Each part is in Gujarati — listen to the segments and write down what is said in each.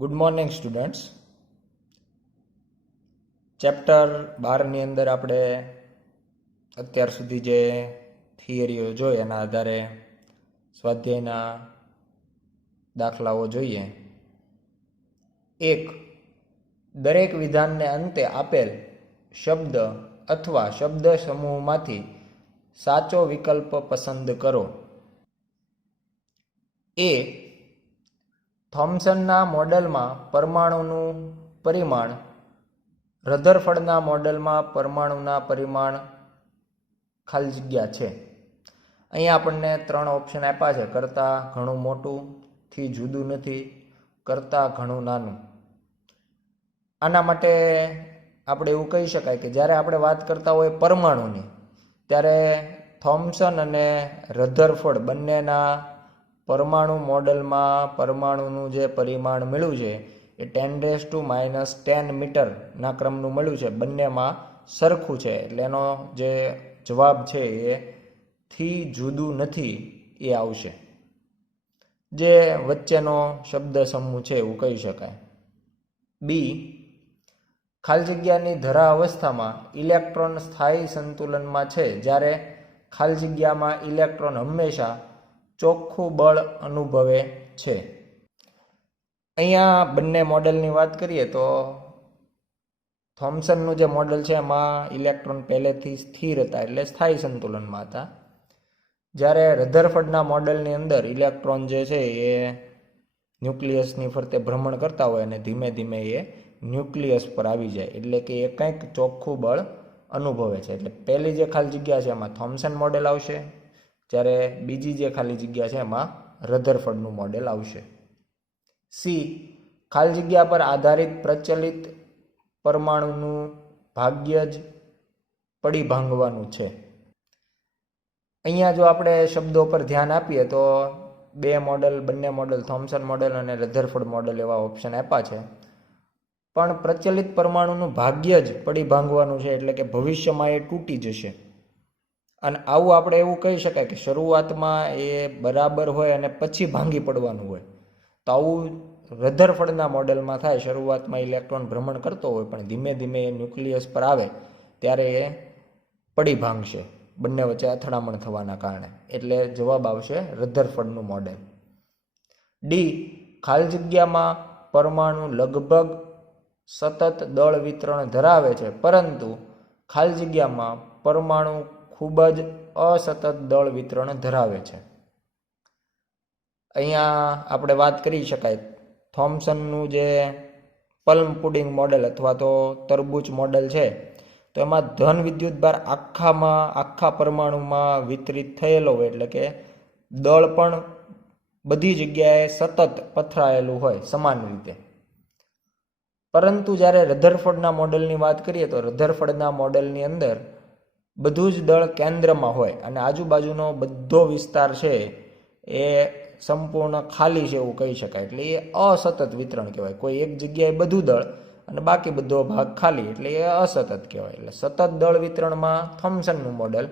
Good morning students. ચેપ્ટર 12ની અંદર આપણે અત્યાર સુધી જે થિયરીઓ જોઈ એના આધારે સ્વાધ્યાયના દાખલાઓ જોઈએ. એક, દરેક વિધાનને અંતે આપેલ શબ્દ અથવા શબ્દ સમૂહમાંથી સાચો વિકલ્પ પસંદ કરો. એ, થોમ્સનના મોડેલમાં પરમાણુનું પરિમાણ રધરફર્ડના મોડેલમાં પરમાણુના પરિમાણ ખાલી જગ્યા છે. અહીંયા આપણને 3 ઓપ્શન આપ્યા છે: કરતાં ઘણું મોટું, થી જુદું નથી, કરતાં ઘણું નાનું. આના માટે આપણે એવું કહી શકાય કે જ્યારે આપણે વાત કરતા હોય પરમાણુની, ત્યારે થોમ્સન અને રધરફર્ડ બંનેના પરમાણુ મોડેલમાં પરમાણુનું જે પરિમાણ મળ્યું છે એ 10⁻⁻10 મીટરના ક્રમનું મળ્યું છે. બંનેમાં સરખું છે, એટલે એનો જે જવાબ છે એ થી જુદું નથી એ આવશે, જે વચ્ચેનો શબ્દ સમૂહ છે એવું કહી શકાય. બી, ખાલી જગ્યાની ધરા અવસ્થામાં ઇલેક્ટ્રોન સ્થાયી સંતુલનમાં છે, જ્યારે ખાલી જગ્યામાં ઇલેક્ટ્રોન હંમેશા ચોખ્ખું બળ અનુભવે છે. અહીંયા બંને મોડેલની વાત કરીએ તો થોમ્સનનું જે મોડેલ છે એમાં ઇલેક્ટ્રોન પહેલેથી સ્થિર હતા, એટલે સ્થાયી સંતુલનમાં હતા. જ્યારે રધરફર્ડના મોડેલની અંદર ઇલેક્ટ્રોન જે છે એ ન્યુક્લિયસની ફરતે ભ્રમણ કરતા હોય અને ધીમે ધીમે એ ન્યુક્લિયસ પર આવી જાય, એટલે કે એ કંઈક ચોખ્ખું બળ અનુભવે છે. એટલે પહેલી જે ખાલી જગ્યા છે એમાં થોમ્સન મોડેલ આવશે, જ્યારે બીજી જે ખાલી જગ્યા છે એમાં રધરફર્ડનું મોડેલ આવશે. સી, ખાલી જગ્યા પર આધારિત પ્રચલિત પરમાણુનું ભાગ્ય જ પડી ભાંગવાનું છે. અહીંયા જો આપણે શબ્દો પર ધ્યાન આપીએ તો બંને મોડેલ થોમ્સન મોડેલ અને રધરફર્ડ મોડેલ એવા ઓપ્શન આપ્યા છે. પણ પ્રચલિત પરમાણુનું ભાગ્ય જ પડી ભાંગવાનું છે, એટલે કે ભવિષ્યમાં એ તૂટી જશે. અને આવું આપણે એવું કહી શકાય કે શરૂઆતમાં એ બરાબર હોય અને પછી ભાંગી પડવાનું હોય. તો આવું રધરફર્ડના મોડેલમાં થાય. શરૂઆતમાં ઇલેક્ટ્રોન ભ્રમણ કરતો હોય, પણ ધીમે ધીમે એ ન્યુક્લિયસ પર આવે ત્યારે એ પડી ભાંગશે, બંને વચ્ચે અથડામણ થવાના કારણે. એટલે જવાબ આવશે રધરફર્ડનું મોડેલ. ડી, ખાલી જગ્યામાં પરમાણુ લગભગ સતત દળ વિતરણ ધરાવે છે, પરંતુ ખાલી જગ્યામાં પરમાણુ ખૂબ જ અસતત દળ વિતરણ ધરાવે છે. અહીંયા આપણે વાત કરી શકાય થોમ્સનનું જે પલ્મ પુડિંગ મોડેલ અથવા તો તરબૂચ મોડેલ છે, તો એમાં ધન વિદ્યુતભાર આખા પરમાણુમાં વિતરિત થયેલો હોય, એટલે કે દળ પણ બધી જગ્યાએ સતત પથરાયેલું હોય સમાન રીતે. પરંતુ જ્યારે રધરફર્ડના મોડેલની વાત કરીએ તો રધરફર્ડના મોડેલની અંદર બધું જ દળ કેન્દ્રમાં હોય અને આજુબાજુનો બધો વિસ્તાર છે એ સંપૂર્ણ ખાલી છે એવું કહી શકાય. એટલે એ અસતત વિતરણ કહેવાય. કોઈ એક જગ્યાએ બધું દળ અને બાકી બધો ભાગ ખાલી, એટલે એ અસતત કહેવાય. એટલે સતત દળ વિતરણમાં થોમ્સનનું મોડેલ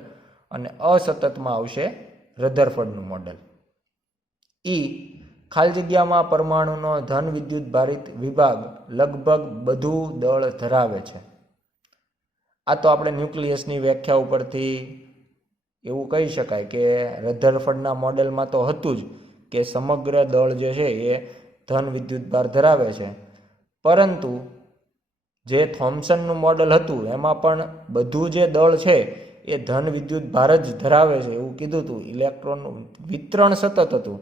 અને અસતતમાં આવશે રધરફર્ડનું મોડેલ. ઈ, ખાલી જગ્યામાં પરમાણુનો ધન વિદ્યુત ભારિત વિભાગ લગભગ બધું દળ ધરાવે છે. આ તો આપણે ન્યુક્લિયસની વ્યાખ્યા ઉપરથી એવું કહી શકાય કે રધરફર્ડના મોડેલમાં તો હતું જ કે સમગ્ર દળ જે છે એ ધન વિદ્યુતભાર ધરાવે છે, પરંતુ જે થોમ્સનનું મોડેલ હતું એમાં પણ બધું જે દળ છે એ ધન વિદ્યુતભાર જ ધરાવે છે એવું કીધું હતું. ઇલેક્ટ્રોનનું વિતરણ સતત હતું,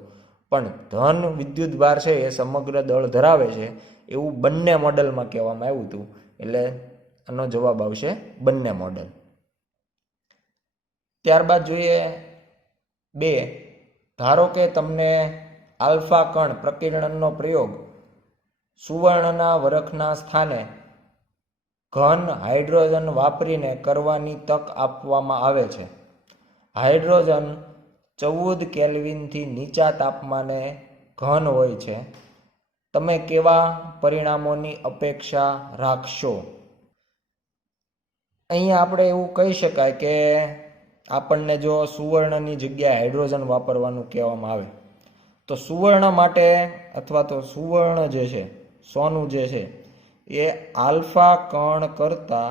પણ ધન વિદ્યુતભાર છે એ સમગ્ર દળ ધરાવે છે એવું બંને મોડેલમાં કહેવામાં આવ્યું હતું. એટલે આનો જવાબ આવશે બંને મોડેલ. ત્યારબાદ જોઈએ 2, ધારો કે તમને આલ્ફા કણ પ્રકીર્ણનનો પ્રયોગ સુવર્ણના વરખના સ્થાને ઘન હાઇડ્રોજન વાપરીને કરવાની તક આપવામાં આવે છે. હાઇડ્રોજન 14 કેલ્વિનથી નીચા તાપમાને ઘન હોય છે. તમે કેવા પરિણામોની અપેક્ષા રાખશો? અહીંયા આપણે એવું કહી શકાય કે આપણને જો સુવર્ણની જગ્યાએ હાઇડ્રોજન વાપરવાનું કહેવામાં આવે તો સુવર્ણ માટે અથવા તો સુવર્ણ જે છે, સોનું જે છે એ આલ્ફા કણ કરતા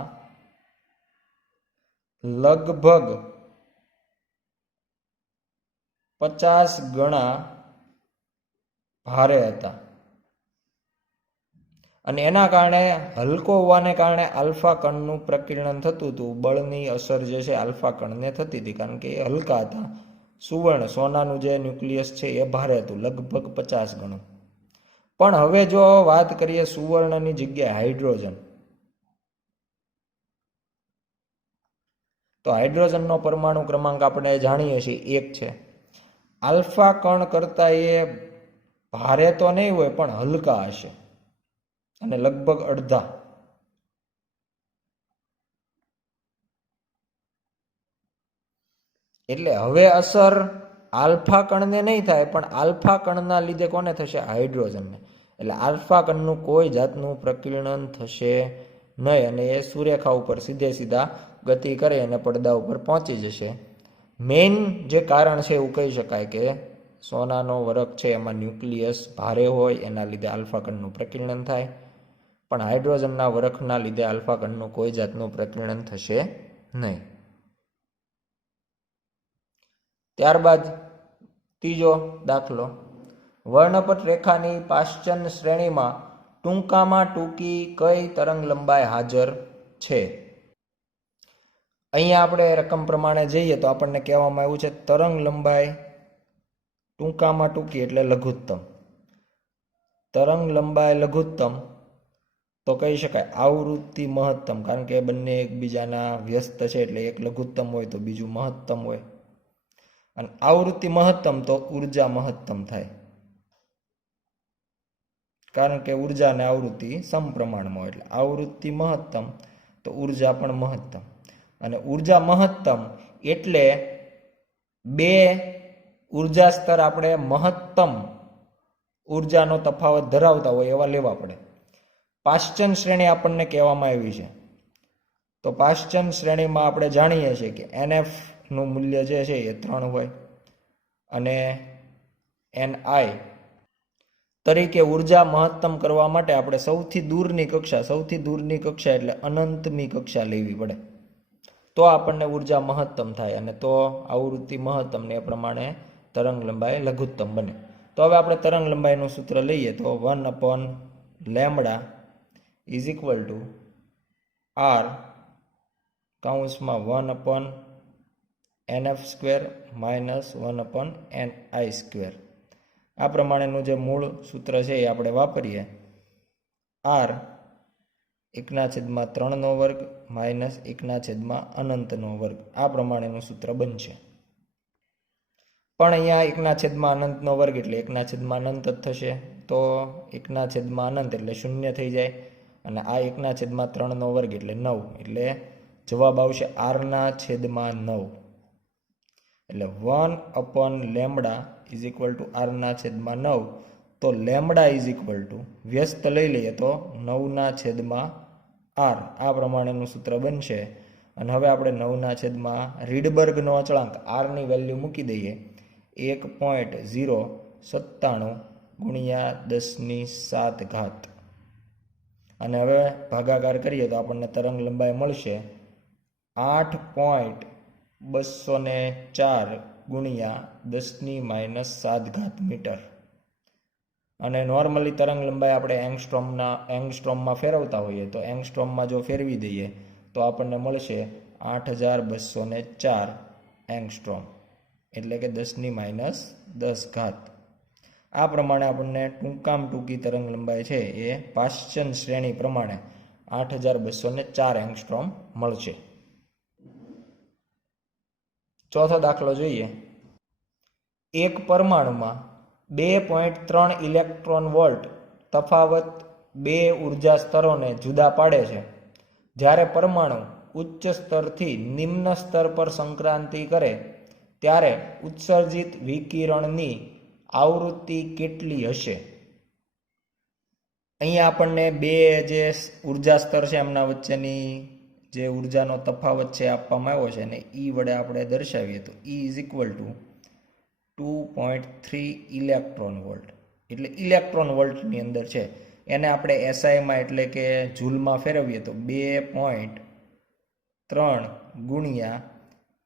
લગભગ 50 ગણા ભારે હતા અને એના કારણે હલકો હોવાને કારણે આલ્ફા કણનું પ્રકીર્ણન થતું હતું. બળની અસર જે છે આલ્ફા કણને થતી હતી કારણ કે એ હલકા હતા. સુવર્ણ સોનાનું જે ન્યુક્લિયસ છે એ ભારે હતું, લગભગ 50 ગણું. પણ હવે જો વાત કરીએ સુવર્ણની જગ્યાએ હાઇડ્રોજન, તો હાઇડ્રોજનનો પરમાણુ ક્રમાંક આપણે જાણીએ છીએ 1 છે. આલ્ફા કણ કરતા એ ભારે તો નહીં હોય પણ હલકા હશે અને લગભગ અડધા. એટલે હવે અસર આલ્ફા કણને નહીં થાય પણ આલ્ફા કણના લીધે કોને થશે? હાઇડ્રોજનને. એટલે આલ્ફા કણનું કોઈ જાતનું પ્રકીર્ણન થશે નહીં અને એ સુરેખા ઉપર સીધે સીધા ગતિ કરે અને પડદા ઉપર પહોંચી જશે. મેઇન જે કારણ છે એવું કહી શકાય કે સોનાનો વરખ છે એમાં ન્યુક્લિયસ ભારે હોય એના લીધે આલ્ફા કણનું પ્રકીર્ણન થાય, પણ હાઇડ્રોજનના વરખના લીધે આલ્ફા કણનું કોઈ જાતનું પ્રકીર્ણન થશે નહીં. ત્યારબાદ ત્રીજો દાખલો, વર્ણપટ રેખાની પાશ્ચન શ્રેણીમાં ટૂંકામાં ટૂંકી કઈ તરંગ લંબાઈ હાજર છે? અહીંયા આપણે રકમ પ્રમાણે જઈએ તો આપણને કહેવામાં આવ્યું છે તરંગ લંબાઈ ટૂંકામાં ટૂંકી એટલે લઘુત્તમ. તરંગ લંબાઈ લઘુત્તમ તો કહી શકાય આવૃત્તિ મહત્તમ, કારણ કે બંને એકબીજાના વ્યસ્ત છે એટલે એક લઘુત્તમ હોય તો બીજું મહત્તમ હોય. અને આવૃત્તિ મહત્તમ તો ઉર્જા મહત્તમ થાય, કારણ કે ઉર્જા અને આવૃત્તિ સમપ્રમાણમાં હોય એટલે આવૃત્તિ મહત્તમ તો ઉર્જા પણ મહત્તમ. અને ઉર્જા મહત્તમ એટલે બે ઉર્જા સ્તર આપણે મહત્તમ ઉર્જાનો તફાવત ધરાવતા હોય એવા લેવા પડે. પાશ્ચન શ્રેણી આપણને કહેવામાં આવી છે, તો પાશ્ચન શ્રેણીમાં આપણે જાણીએ છીએ કે NF નું મૂલ્ય જે છે એ 3 હોય અને NI તરીકે ઉર્જા મહત્તમ કરવા માટે આપણે સૌથી દૂરની કક્ષા એટલે અનંતમી કક્ષા લેવી પડે, તો આપણને ઉર્જા મહત્તમ થાય અને તો આવૃત્તિ મહત્તમ ને એ પ્રમાણે તરંગ લંબાઈ લઘુત્તમ બને. તો હવે આપણે તરંગ લંબાઈનું સૂત્ર લઈએ તો 1/λ ઇઝ ઇક્વલ ટુ R કૌંસમાં 1/NF² માઇનસ 1/NI². આ પ્રમાણેનું જે મૂળ સૂત્ર છે એ આપણે વાપરીએ. R 1/3² minus 1/∞². આ પ્રમાણેનું સૂત્ર બનશે. પણ અહીંયા 1/∞² એટલે 1/∞ જ થશે, તો 1/∞ એટલે 0 થઈ જાય અને આ 1/3² એટલે 9, એટલે જવાબ આવશે R/9. એટલે 1/λ ઇઝ ઇક્વલ ટુ R/9. તો લેમડા ઇઝ ઇક્વલ ટુ વ્યસ્ત લઈ લઈએ તો 9/R. આ પ્રમાણેનું સૂત્ર બનશે. અને હવે આપણે 9/, રીડબર્ગનો અચળાંક R ની વેલ્યુ મૂકી દઈએ 1.097 ગુણ્યા 10⁷. અને હવે ભાગાકાર કરીએ તો આપણને તરંગ લંબાઈ મળશે 8.204 ગુણ્યા 10⁻⁷ મીટર. અને નોર્મલી તરંગ લંબાઈ આપણે એંગસ્ટ્રોમમાં ફેરવતા હોઈએ તો એંગસ્ટ્રોમમાં જો ફેરવી દઈએ તો આપણને મળશે 8204 એંગસ્ટ્રોમ, એટલે કે 10⁻⁻. આ પ્રમાણે આપણને ટૂંકામાં ટૂંકી તરંગ લંબાઈ છે એ પાશ્ચન શ્રેણી પ્રમાણે 8204 એંગસ્ટ્રોમ મળશે. ચોથો દાખલો જોઈએ. એક પરમાણુમાં 2.3 ઇલેક્ટ્રોન વોલ્ટ તફાવત બે ઉર્જા સ્તરોને જુદા પાડે છે. જ્યારે પરમાણુ ઉચ્ચ સ્તરથી નિમ્ન સ્તર પર સંક્રાંતિ કરે ત્યારે ઉત્સર્જિત વિકિરણની આવૃત્તિ કેટલી હશે? અહીંયા આપણને બે જે ઉર્જા સ્તર છે એમના વચ્ચેની જે ઉર્જાનો તફાવત છે આપવામાં આવ્યો છે અને E વડે આપણે દર્શાવીએ તો E is equal two 2.3 electron volt, એટલે ઇલેક્ટ્રોન વોલ્ટની અંદર છે. એને આપણે એસઆઈમાં એટલે કે જૂલમાં ફેરવીએ તો 2.3 ગુણ્યા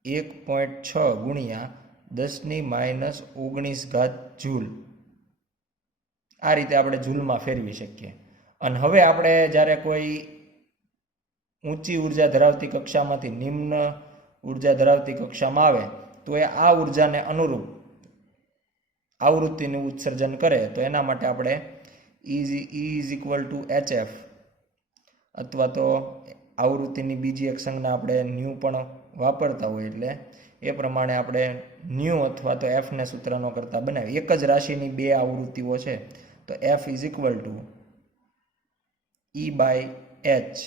1.6 ગુણ્યા 10⁻⁻⁹ જૂલ, આ રીતે આપણે જૂલમાં ફેરવી શકીએ. અને હવે આપણે જ્યારે કોઈ ઊંચી ઉર્જા ધરાવતી કક્ષામાંથી નિમ્ન ઉર્જા ધરાવતી કક્ષામાં આવે તો એ આ ઉર્જાને અનુરૂપ આવૃત્તિનું ઉત્સર્જન કરે. તો એના માટે આપણે E=hf અથવા તો આવૃત્તિની બીજી એક સંજ્ઞા આપણે ન્યૂ પણ વાપરતા હોય, એટલે એ પ્રમાણે આપણે ન્યૂ અથવા તો એફને સૂત્રનો કરતા બનાવી. એક જ રાશિની બે આવૃત્તિઓ છે તો F=E/h,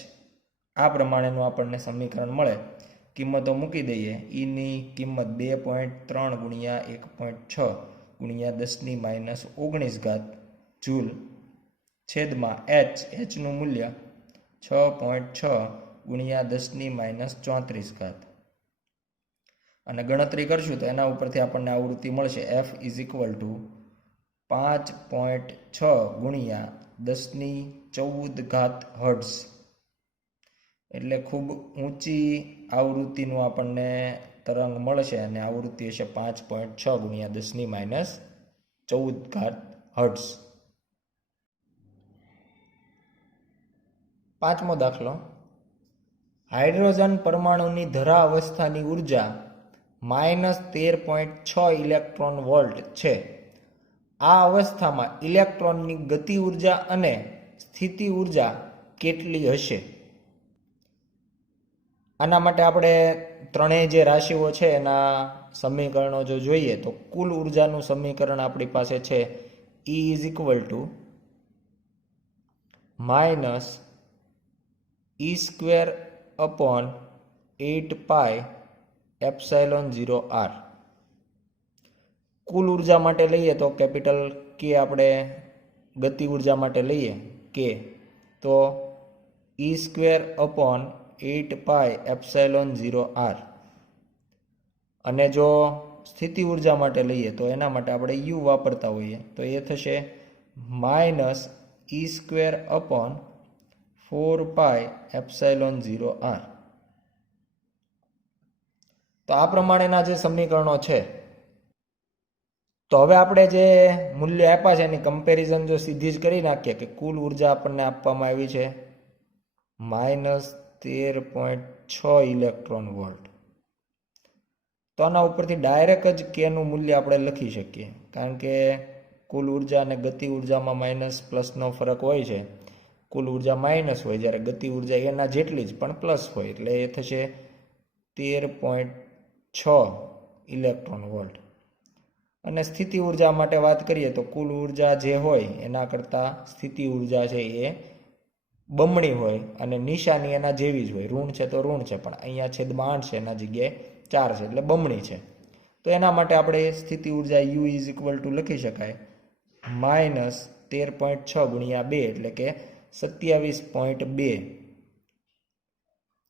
આ પ્રમાણેનું આપણને સમીકરણ મળે. કિંમતો મૂકી દઈએ. ઈની કિંમત 2.3 ગુણ્યા 1.6 ગુણ્યા 10⁻⁹ જૂલ છેદમાં hનું મૂલ્ય 6.6 ગુણ્યા 10⁻�34, અને ગણતરી કરશું તો એના ઉપરથી આપણને આવૃત્તિ મળશે F=5.6 ગુણ્યા 10⁻14 હર્ટ્ઝ. એટલે ખૂબ ઊંચી આવૃત્તિનું આપણને તરંગ મળશે અને આવૃત્તિ હશે 5.6 ગુણ્યા 10⁻14 હર્ટ્ઝ. પાંચમો દાખલો. હાઇડ્રોજન પરમાણુની ધરા અવસ્થાની ઉર્જા -13.6 ઇલેક્ટ્રોન વોલ્ટ છે. આ અવસ્થામાં ઇલેક્ટ્રોનની ગતિ ઉર્જા અને સ્થિતિ ઉર્જા કેટલી હશે? આના માટે આપણે ત્રણેય જે રાશિઓ છે એના સમીકરણો જો જોઈએ તો કુલ ઉર્જાનું સમીકરણ આપણી પાસે છે E=E²/8πε0r. કુલ ઉર્જા માટે લઈએ તો કેપિટલ કે આપણે ગતિ ઉર્જા માટે લઈએ કે તો E²/8πε0r, અને જો સ્થિતિ ઉર્જા માટે લઈએ તો એના માટે આપણે યુ વાપરતા હોઈએ તો એ થશે -E²/4πε0r. તો આ પ્રમાણેના જે સમીકરણો છે, તો હવે આપણે જે મૂલ્ય આપ્યા છે એની કમ્પેરિઝન જો સીધી જ કરી નાખીએ કે કુલ ઉર્જા આપણને આપવામાં આવી છે -13.6 ઇલેક્ટ્રોન વોલ્ટ, તો આના ઉપરથી ડાયરેક્ટ જ કેનું મૂલ્ય આપણે લખી શકીએ, કારણ કે કુલ ઉર્જા અને ગતિ ઉર્જામાં માઇનસ પ્લસનો ફરક હોય છે. કુલ ઉર્જા માઇનસ હોય જ્યારે ગતિ ઉર્જા એના જેટલી જ પણ પ્લસ હોય, એટલે એ થશે 13.6 ઇલેક્ટ્રોન વોલ્ટ. અને સ્થિતિ ઉર્જા માટે વાત કરીએ તો કુલ ઉર્જા જે હોય એના કરતાં સ્થિતિ ઉર્જા છે એ બમણી હોય અને નિશાની એના જેવી જ હોય. ઋણ છે તો ઋણ છે, પણ અહીંયા છેદમાં 8 છે એના જગ્યાએ 4 છે, એટલે બમણી છે. તો એના માટે આપણે સ્થિતિ ઉર્જા U લખી શકાય -13.6 ગુણ્યા 2 એટલે કે 27.2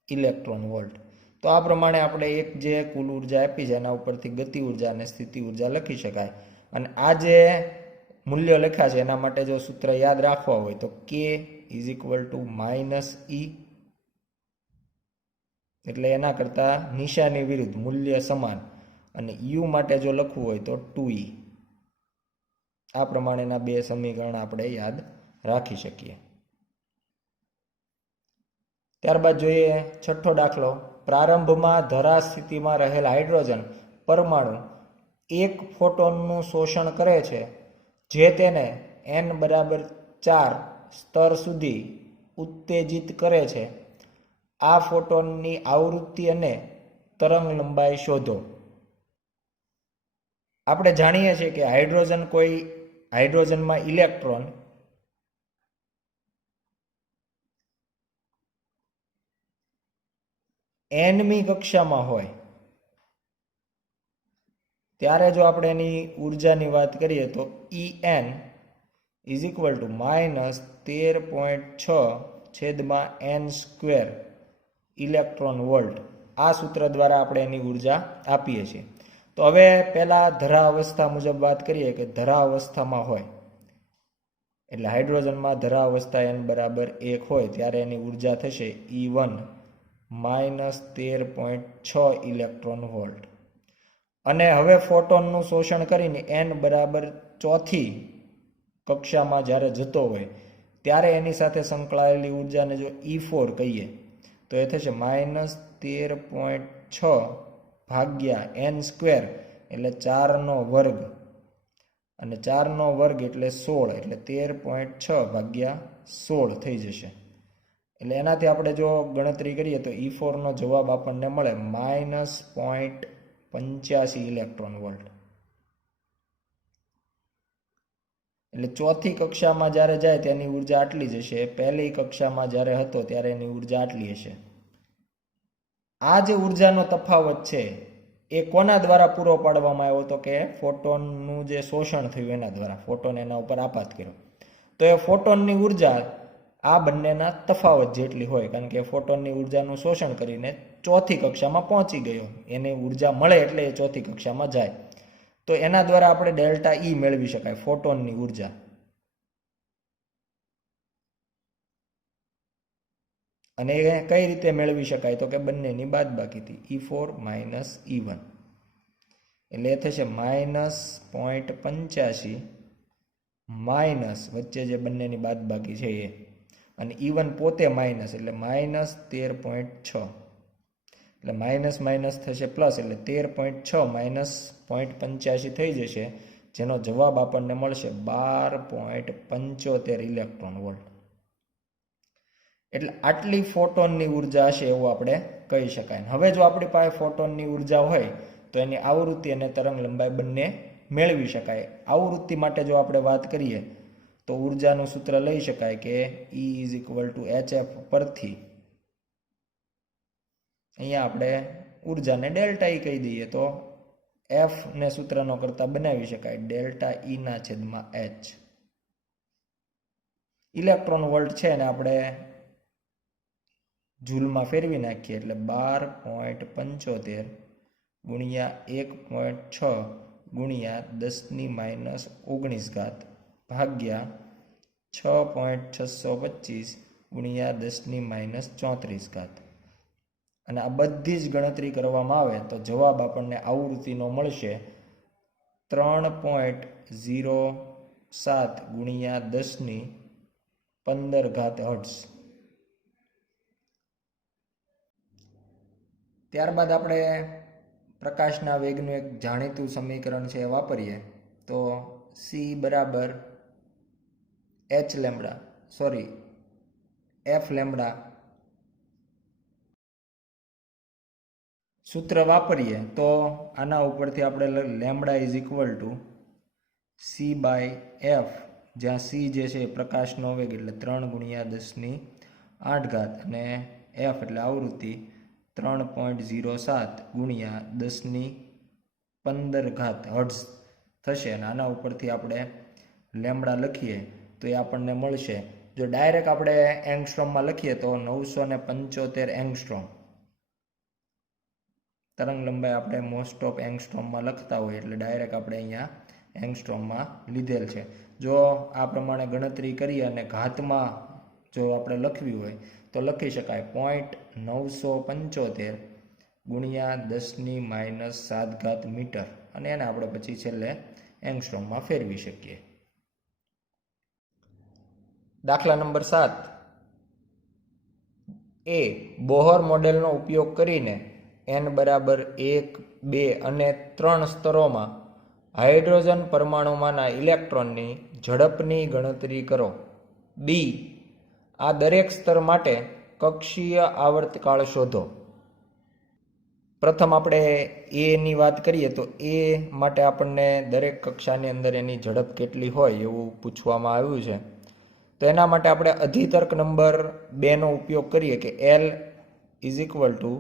ઇલેક્ટ્રોન વોલ્ટ. તો આ પ્રમાણે આપણે એક જે કુલ ઉર્જા આપી છે એના ઉપરથી ગતિ ઉર્જા અને સ્થિતિ ઉર્જા લખી શકાય. અને આ જે મૂલ્યો લખ્યા છે એના માટે જો સૂત્ર યાદ રાખવા હોય તો K = -E, એટલે એના કરતાં નિશાની વિરુદ્ધ મૂલ્ય સમાન, અને U માટે જો લખવું હોય તો 2E. આ પ્રમાણેના બે સમીકરણ આપણે યાદ રાખી શકીએ. ત્યારબાદ જોઈએ છઠ્ઠો દાખલો. પ્રારંભમાં ધરા સ્થિતિમાં રહેલ હાઇડ્રોજન પરમાણુ એક ફોટોનનું શોષણ કરે છે, જે તેને n=4 સ્તર સુધી ઉત્તેજિત કરે છે. આ ફોટોનની આવૃત્તિ અને તરંગ લંબાઈ શોધો. આપણે જાણીએ છીએ કે હાઇડ્રોજનમાં ઇલેક્ટ્રોન nમી કક્ષામાં હોય ત્યારે જો આપણે એની ઉર્જાની વાત કરીએ તો En -13.6/n² ઇલેક્ટ્રોન વોલ્ટ. આ સૂત્ર દ્વારા આપણે એની ઉર્જા આપીએ છીએ. તો હવે પહેલા ધરા અવસ્થા મુજબ વાત કરીએ કે ધરા અવસ્થામાં હોય એટલે હાઇડ્રોજનમાં ધરાવસ્થા n બરાબર 1 હોય ત્યારે એની ઉર્જા થશે E1 માઇનસ 13.6 ઇલેક્ટ્રોન વોલ્ટ. અને હવે ફોટોનનું શોષણ કરીને n બરાબર ચોથી કક્ષામાં જ્યારે જતો હોય ત્યારે એની સાથે સંકળાયેલી ઉર્જાને જો E4 કહીએ તો એ થશે માઇનસ 13.6 ભાગ્યા n², એટલે 4નો વર્ગ, અને 4નો વર્ગ એટલે 16, એટલે 13.6 ભાગ્યા 16 થઈ જશે. એટલે એનાથી આપણે જો ગણતરી કરીએ તો E4નો જવાબ આપણને મળે માઇનસ 0.85 ઇલેક્ટ્રોન વોલ્ટ. એટલે ચોથી કક્ષામાં જ્યારે જાય તેની ઉર્જા આટલી જશે, પહેલી કક્ષામાં જ્યારે હતો ત્યારે એની ઉર્જા આટલી હશે. આ જે ઉર્જાનો તફાવત છે એ કોના દ્વારા પૂરો પાડવામાં આવ્યો? તો કે ફોટોનનું જે શોષણ થયું એના દ્વારા. ફોટોન એના ઉપર આપાત કર્યો તો એ ફોટોનની ઉર્જા આ બંનેના તફાવત જેટલી હોય, કારણ કે ફોટોનની ઉર્જાનું શોષણ કરીને ચોથી કક્ષામાં પહોંચી ગયો, એને ઉર્જા મળે એટલે એ ચોથી કક્ષામાં જાય. તો એના દ્વારા આપણે ડેલ્ટા E મેળવી શકાય, ફોટોનની ઉર્જા. અને એ કઈ રીતે મેળવી શકાય? તો કે બંનેની બાદબાકીથી, E4 માઇનસ E1. એટલે એ થશે માઇનસ 0.85 માઇનસ વચ્ચે જે બંનેની બાદબાકી છે એ, અને E1 પોતે માઇનસ, એટલે માઇનસ 13.6, એટલે માઇનસ માઇનસ થશે પ્લસ, એટલે 13.6 માઇનસ 0.85 થઈ જશે, જેનો જવાબ આપણને મળશે 12.75 ઇલેક્ટ્રોન વોલ્ટ. એટલે આટલી ફોટોનની ઉર્જા હશે એવું આપણે કહી શકાય. હવે જો આપણી પાસે ફોટોનની ઉર્જા હોય તો એની આવૃત્તિ અને તરંગ લંબાઈ બંને મેળવી શકાય. આવૃત્તિ માટે જો આપણે વાત કરીએ તો ઉર્જાનું સૂત્ર લઈ શકાય કે E is equal two HF પરથી અહીંયા આપણે ઉર્જાને ડેલ્ટા E કહી દઈએ તો F ને સૂત્રનો કરતા બનાવી શકાય ડેલ્ટા E ના છેદમાં H. ઇલેક્ટ્રોન વોલ્ટ છે ને આપણે જૂલમાં ફેરવી નાખીએ એટલે 12.75 ગુણ્યા 1.6 ગુણ્યા 10⁻⁻⁹ ભાગ્યા 6.625 ગુણ્યા 10⁻34. અને આ બધી જ ગણતરી કરવામાં આવે તો જવાબ આપણને આવૃત્તિનો મળશે 3.07 ગુણ્યા 10⁻15 હર્ટ્ઝ. ત્યારબાદ આપણે પ્રકાશના વેગનું એક જાણીતું સમીકરણ છે એ વાપરીએ તો C બરાબર H લેમ્બડા F લેમ્બડા સૂત્ર વાપરીએ તો આના ઉપરથી આપણે lambda is equal to C by F, જ્યાં C જે છે પ્રકાશનો વેગ એટલે 3 ગુણ્યા 10⁸ અને F એટલે આવૃત્તિ 3.07 ગુણ્યા 10⁻15 હર્ટ્ઝ થશે. અને આના ઉપરથી આપણે લેમ્બડા લખીએ તો એ આપણને મળશે, જો ડાયરેક્ટ આપણે એંગસ્ટ્રોમમાં લખીએ તો 975 એંગસ્ટ્રોમ. તરંગ લંબાઈ આપણે મોસ્ટ ઓફ એંગસ્ટ્રોમમાં લખતા હોય એટલે ડાયરેક્ટ આપણે અહીંયા એંગસ્ટ્રોમમાં લીધેલ છે. જો આ પ્રમાણે ગણતરી કરીએ અને ઘાતમાં જો આપણે લખવી હોય તો લખી શકાય 0.975 ગુણ્યા 10⁻⁷ મીટર, અને એને આપણે પછી છેલ્લે એંગસ્ટ્રોમમાં ફેરવી શકીએ. દાખલા નંબર 7 એ બોહર મોડેલનો ઉપયોગ કરીને n બરાબર 1, 2 અને 3 સ્તરોમાં હાઇડ્રોજન પરમાણુમાંના ઇલેક્ટ્રોનની ઝડપની ગણતરી કરો. બી આ દરેક સ્તર માટે કક્ષીય આવર્તકાળ શોધો. પ્રથમ આપણે એની વાત કરીએ તો એ માટે આપણને દરેક કક્ષાની અંદર એની ઝડપ કેટલી હોય એવું પૂછવામાં આવ્યું છે. તો એના માટે આપણે અધિતર્ક નંબર 2નો ઉપયોગ કરીએ કે L is equal two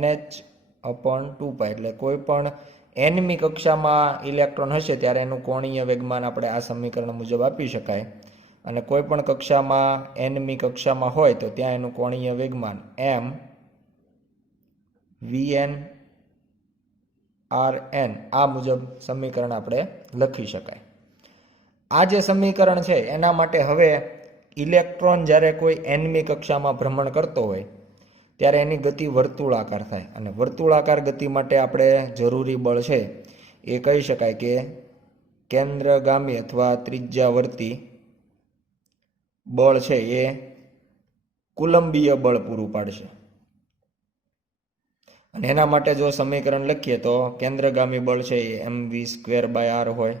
NH/2π, એટલે કોઈ પણ nમી કક્ષામાં ઇલેક્ટ્રોન હશે ત્યારે એનું કોણીય વેગમાન આપણે આ સમીકરણ મુજબ આપી શકાય, અને કોઈ પણ કક્ષામાં nમી કક્ષામાં હોય તો ત્યાં એનું કોણીય વેગમાન m vn rn આ મુજબ સમીકરણ આપણે લખી શકાય. આ જે સમીકરણ છે એના માટે હવે ઇલેક્ટ્રોન જ્યારે કોઈ nમી કક્ષામાં ભ્રમણ કરતો હોય ત્યારે એની ગતિ વર્તુળાકાર થાય, અને વર્તુળાકાર ગતિ માટે આપણે જરૂરી બળ છે એ કહી શકાય કે કેન્દ્રગામી અથવા ત્રિજ્યાવર્તી બળ છે એ કુલંબીય બળ પૂરું પાડશે. અને એના માટે જો સમીકરણ લખીએ તો કેન્દ્રગામી બળ છે એ mv²/r હોય,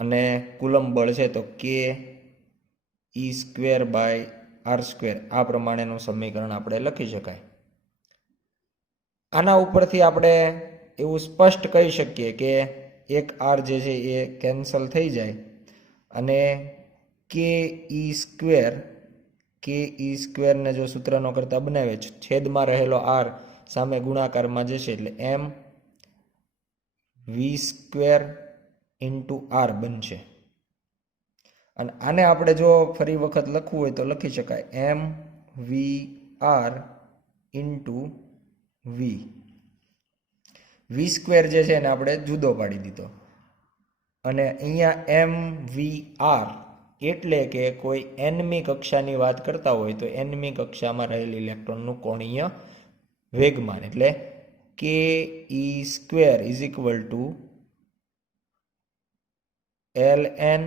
અને કુલંબ બળ છે તો ke²/r². આ પ્રમાણેનું સમીકરણ આપણે લખી શકાય. આના ઉપરથી આપણે એવું સ્પષ્ટ કહી શકીએ કે એક આર જે છે એ કેન્સલ થઈ જાય અને ke² ને જો સૂત્રનો કરતા બનાવે છેદમાં રહેલો આર સામે ગુણાકારમાં જશે એટલે mv²/r બનશે. અને આને આપણે જો ફરી વખત લખવું હોય તો લખી શકાય mvr × v. v² જે છે એને આપણે જુદો પાડી દીધો, અને અહીંયા mvr એટલે કે કોઈ nમી કક્ષાની વાત કરતા હોય તો nમી કક્ષામાં રહેલ ઇલેક્ટ્રોનનું કોણીય વેગમાન એટલે ke² = ln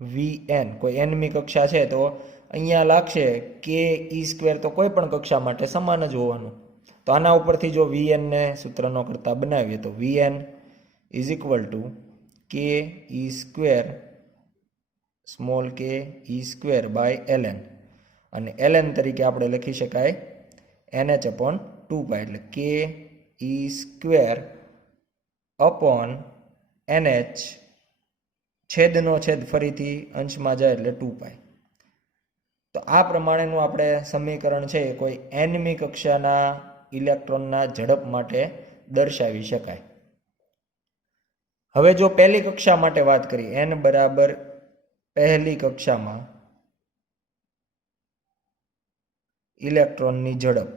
vn. કોઈ nમી કક્ષા છે તો અહીંયા લાગશે ke² તો કોઈ પણ કક્ષા માટે સમાન જ હોવાનું. તો આના ઉપરથી જો vn ને સૂત્રનો કરતા બનાવીએ તો vn = ke²/ln, અને ln તરીકે આપણે લખી શકાય nh/2π એટલે ke²/nh છેદનો છેદ ફરીથી અંશમાં જાય એટલે 2π. તો આ પ્રમાણેનું આપણે સમીકરણ છે કોઈ nમી કક્ષાના ઇલેક્ટ્રોનના ઝડપ માટે દર્શાવી શકાય. હવે જો પહેલી કક્ષા માટે વાત કરીએ n બરાબર પહેલી કક્ષામાં ઇલેક્ટ્રોનની ઝડપ,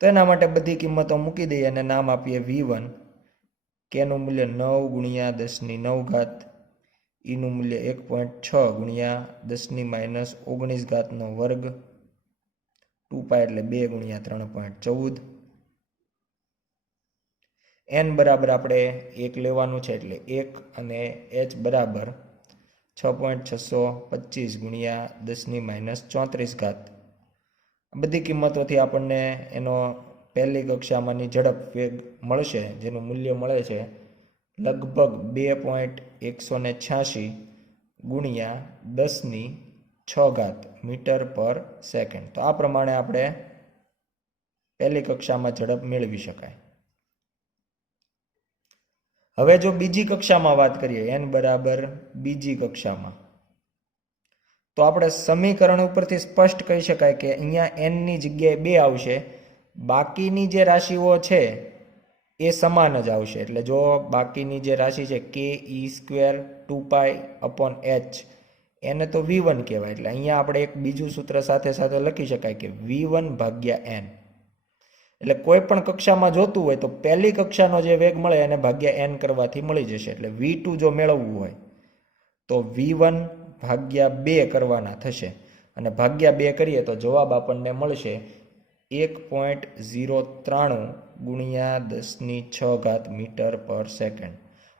તો એના માટે બધી કિંમતો મૂકી દઈએ અને નામ આપીએ v1. કેનું મૂલ્ય 9 × 10⁹, ઈનું મૂલ્ય 1.6 × 10⁻19², 2π એટલે 2 × 3.14. n બરાબર આપણે 1 લેવાનું છે એટલે 1, અને h બરાબર 6.625 × 10⁻34. બધી કિંમતોથી આપણને એનો પહેલી કક્ષામાંની ઝડપ વેગ મળશે, જેનું મૂલ્ય મળે છે લગભગ 2.186 × 10⁶ મીટર/સેકન્ડ. તો આ પ્રમાણે આપણે પહેલી કક્ષામાં ઝડપ મેળવી શકાય. હવે જો બીજી કક્ષામાં વાત કરીએ n બરાબર બીજી કક્ષામાં, તો આપણે સમીકરણ ઉપરથી સ્પષ્ટ કહી શકાય કે અહીંયા n ની જગ્યાએ 2 આવશે, બાકીની જે રાશિઓ છે એ સમાન જ આવશે. એટલે જો બાકીની જે રાશિ છે ke² 2π/h એને તો v1 કહેવાય, એટલે અહીંયા આપણે એક બીજું સૂત્ર સાથે સાથે લખી શકાય કે v1/n. એટલે કોઈ પણ કક્ષામાં જોતું હોય તો પહેલી કક્ષાનો જે વેગ મળે એને ભાગ્યા n કરવાથી મળી જશે. એટલે v2 જો મેળવવું હોય તો v1/2 કરવાના થશે, અને ભાગ્યા 2 કરીએ તો જવાબ આપણને મળશે 1.093 × 10⁶ મીટર/સેકન્ડ.